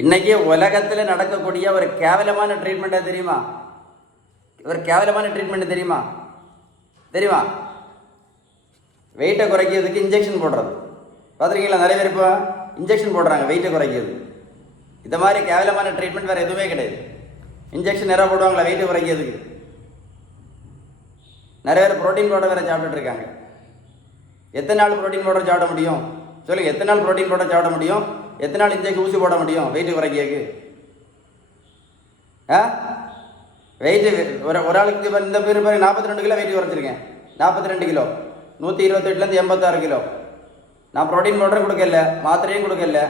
இன்னைக்கு உலகத்தில் நடக்கக்கூடிய ஒரு கேவலமான ட்ரீட்மெண்ட்டை தெரியுமா? ஒரு கேவலமான ட்ரீட்மெண்ட் தெரியுமா? தெரியுமா? வெயிட்டை குறைக்கிறதுக்கு இன்ஜெக்ஷன் போடுறது. பார்த்துருக்கீங்களா? நிறைய பேர் இப்போ இன்ஜெக்ஷன் போடுறாங்க வெயிட்டை குறைக்கிறது. இந்த மாதிரி கேவலமான ட்ரீட்மெண்ட் வேறு எதுவுமே கிடையாது. இன்ஜெக்ஷன் நிறைய போடுவாங்களா வெயிட்டை குறைக்கிறதுக்கு? நிறைய பேர் ப்ரோட்டீன் பவுடர் வேறு சாப்பிட்டுட்டு இருக்காங்க. எத்தனை நாள் ப்ரோட்டீன் பவுடர் சாப்பிட முடியும் சொல்லுங்கள்? எத்தனை நாள் ப்ரோட்டீன் பவுடர் சாப்பிட முடியும்? எத்தனை நாள் இன்ஜெக்ஷன் ஊசி போட முடியும் வெயிட்டு குறைக்கிறதுக்கு? வெயிட்டு ஒரு ஆளுக்கு இப்போ இந்த பேர் 42 கிலோ வெயிட் குறைச்சிருக்கேன். 42 கிலோ, 128லேருந்து 86 கிலோ. நான் ப்ரோட்டீன் பவுடரும் கொடுக்கல, மாத்திரையும் கொடுக்கல,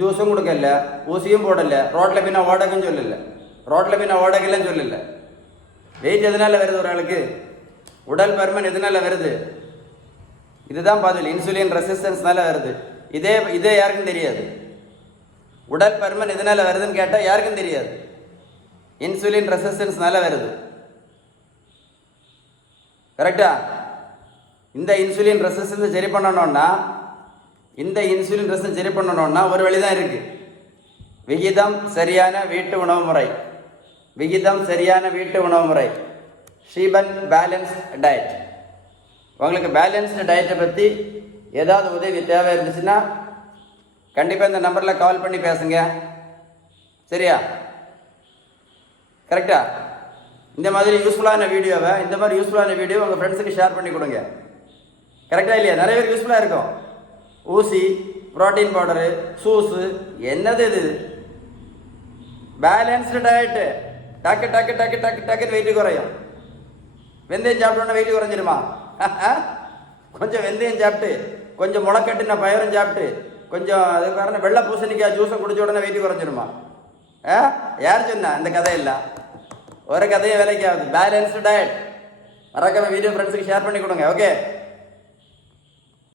ஜூஸும் கொடுக்கல, ஊசியும் போடல, ரோட்டில் பின்ன ஓடக்குன்னு சொல்லல, ரோட்டில் பின்ன ஓடக்கலன்னு சொல்லல. வெயிட் எதனால வருது? ஒரு ஆளுக்கு உடல் பருமன் எதனால வருது? இதுதான் பதில். இன்சுலின் ரெசிஸ்டன்ஸ்னால வருது. இதே யாருக்கும் தெரியாது. உடல் பருமன் எதனால வருதுன்னு கேட்டால் யாருக்கும் தெரியாது. இன்சுலின் ரெசிஸ்டன்ஸ்னால வருது. கரெக்டா? இந்த இன்சுலின் ரெசிஸ்டன்ஸ் சரி பண்ணணும்னா ஒரு வழிதான் இருக்கு. விகிதம் சரியான வீட்டு உணவு முறை. விகிதம் சரியான வீட்டு உணவு முறை. Sheeban balance diet. உங்களுக்கு பேலன்ஸ்டு டயட்டை பற்றி ஏதாவது உதவி தேவை இருந்துச்சுன்னா கண்டிப்பாக இந்த நம்பரில் கால் பண்ணி பேசுங்க. சரியா? கரெக்டா? இந்த மாதிரி யூஸ்ஃபுல்லான வீடியோ உங்கள் ஃப்ரெண்ட்ஸுக்கு ஷேர் பண்ணி கொடுங்க. கரெக்டாக இல்லையா? நிறைய பேர் யூஸ்ஃபுல்லாக இருக்கும். ஊசி, ப்ரோட்டீன் பவுடரு, சூஸு, என்னது இது? Balanced diet. டக்கு டக்கு டக்கு டக்கு டக்குன்னு வெயிட்டு குறையும். வெந்தயம் சாப்பிட்டோன்னா வெயிட்டு குறைஞ்சிருமா? கொஞ்சம் வெந்தயம் சாப்பிட்டு, கொஞ்சம் முளைக்கட்டின பயிரும் சாப்பிட்டு, கொஞ்சம் அதுக்கு காரணம் வெள்ளை பூசணிக்காய் ஜூஸை குடிச்ச உடனே வெயிட்டு குறைஞ்சிருமா? யார் சொன்னா? இந்த கதையெல்லாம் ஒரு கதையை வேலைக்கு ஆகுது. Balanced diet. மறக்காம வீடியோ ஃப்ரெண்ட்ஸுக்கு ஷேர் பண்ணி கொடுங்க. ஓகே.